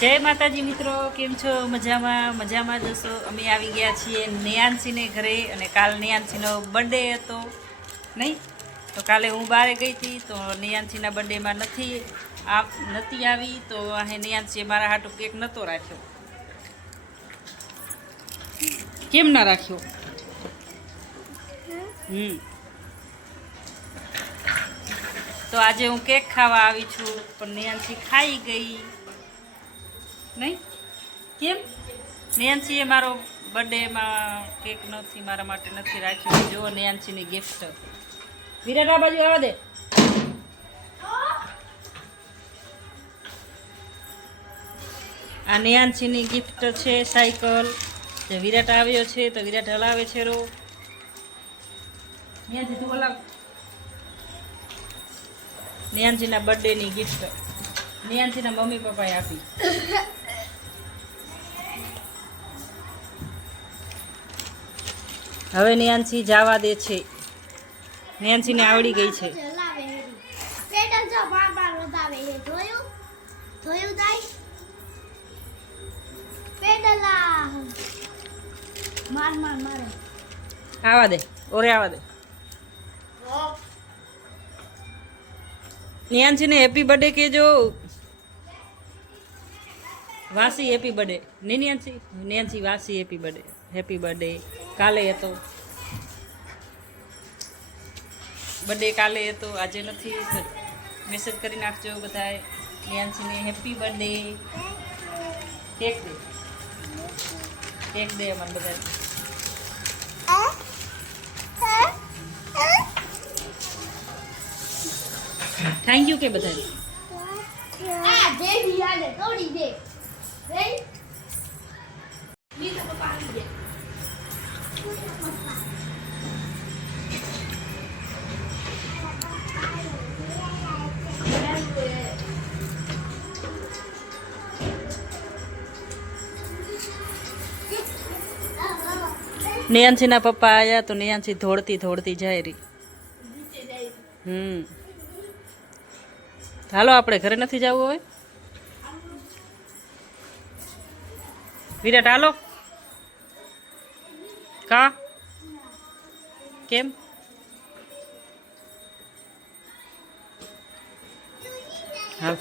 જય માતાજી મિત્રો, કેમ છો? મજામાં મજામાં જશો અમે આવી ગયા છીએ નેયાનસીને ઘરે અને કાલ નેયાનસીનો બર્થડે હતો, નહીં? તો કાલે હું બહાર ગઈ હતી, તો નેયાનસીના બર્થડેમાં નથી આ નથી આવી, તો અહીં નેયાનસીએ મારા હાટો કેક નહોતો રાખ્યો. કેમ ના રાખ્યો? હમ. તો આજે હું કેક ખાવા આવી છું, પણ નેયાનસી ખાઈ ગઈ. નહીં? કેમ? નેન્સીએ મારો બર્થડેમાં કેક નથી, મારા માટે નથી રાખ્યો. જુઓ નેન્સીની ગિફ્ટ વિરાટ આ બાજુ આવવા દે. આ નેન્સીની ગિફ્ટ છે સાયકલ. જે વિરાટ આવ્યો છે, તો વિરાટ હલાવે છે રો. નેન્સી, તું હલાવ. નેન્સીના બર્થડેની ગિફ્ટ નેન્સીના મમ્મી પપ્પાએ આપી. હવે નેન્સી જવા દે છે. નેન્સીને આવડી ગઈ છે. ચલાવે હેરી. પેડલ જો બાર બાર વધાવે હે જોયું? જોયું દાઈ? પેડલ આ. માર માર મારે. આવા દે ઓરે આવા દે. નેન્સીને હેપી બર્થડે કહેજો. વાસી હેપી બર્થડે. નહીં નેન્સી નેન્સી વાસી હેપી બર્થડે. Happy birthday. કાલે હતો. બર્થડે કાલે હતો. આજે નથી. મેસેજ કરી નાખજો બધાએ. નેન્સીને હેપી બર્થડે. કેક દે. કેક દે અમારે બધા થેન્ક યુ કે બધાએ નેયાંશીના પપ્પા આવ્યા તો નેયાંશી ધોળતી ધોળતી જાય રહી. હમ. હાલો, આપણે ઘરે નથી જવું હવે? વિરાટ, હાલો. કા કેમ હાલ